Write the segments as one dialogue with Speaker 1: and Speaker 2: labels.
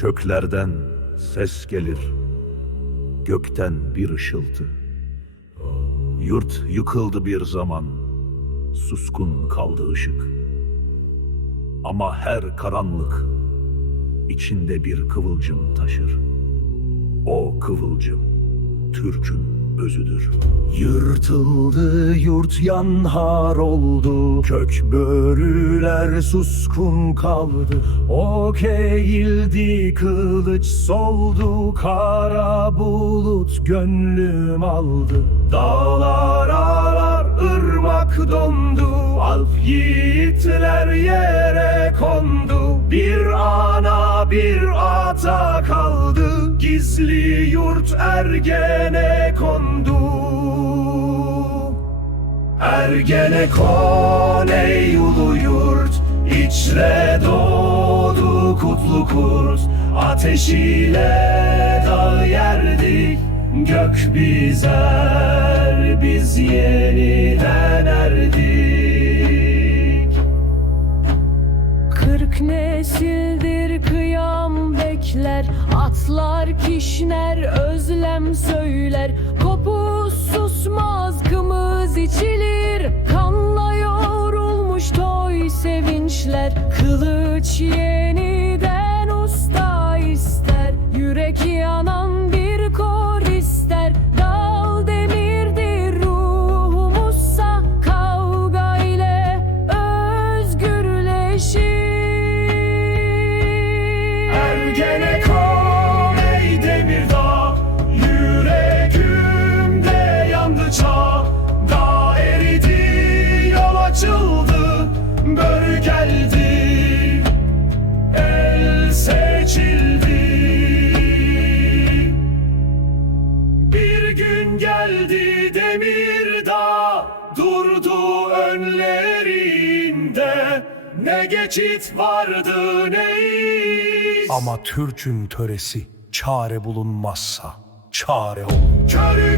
Speaker 1: Köklerden ses gelir, gökten bir ışıltı. Yurt yıkıldı bir zaman, suskun kaldı ışık. Ama her karanlık içinde bir kıvılcım taşır. O kıvılcım Türk'ün özüdür. Yırtıldı yurt yanhar oldu. Kök börüler suskun kaldı. Ok eğildi kılıç soldu. Kara bulut gönlüm aldı. Dağlar ağlar ırmak dondu. Alp yiğitler yere kondu. Bir ana bir ata kaldı Gizli yurt ergene kondu. Ergenekon ey ulu yurt İçre doğdu kutlu kurt. Ateşiyle dağ yerdik Gök bizer biz yeniden
Speaker 2: Kırk nesildir kıyam bekler. Atlar kişner özlem söyler. Kopuz susmaz kımız içilir. Kanla yoğrulmuş toy sevinçler. Kılıç yeniden usta ister. Yürek yanan bir
Speaker 1: gün geldi Demirdağ Durdu önlerinde Ne geçit vardı ne iz
Speaker 3: Ama Türk'ün töresi çare bulunmazsa çare olur.
Speaker 1: Körükler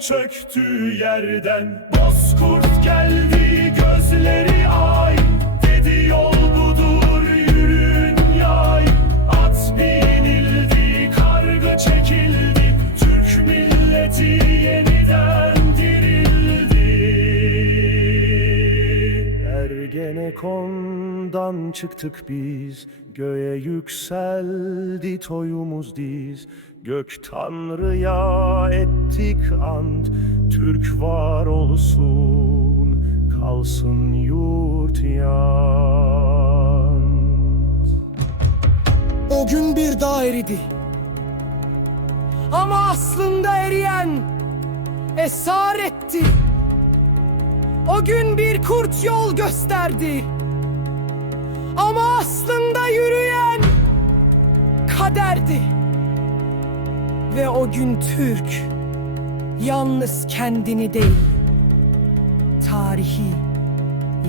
Speaker 1: çöktü yerden. Bozkurt Ergenekon'dan çıktık biz Göğe yükseldi toyumuz diz Gök Tanrı'ya ettik ant Türk var olsun Kalsın yurt yant
Speaker 4: O gün bir dağ eridi. Ama aslında eriyen esaretti. O gün bir kurt yol gösterdi. Ama aslında yürüyen kaderdi. Ve o gün Türk yalnız kendini değil, tarihi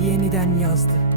Speaker 4: yeniden yazdı.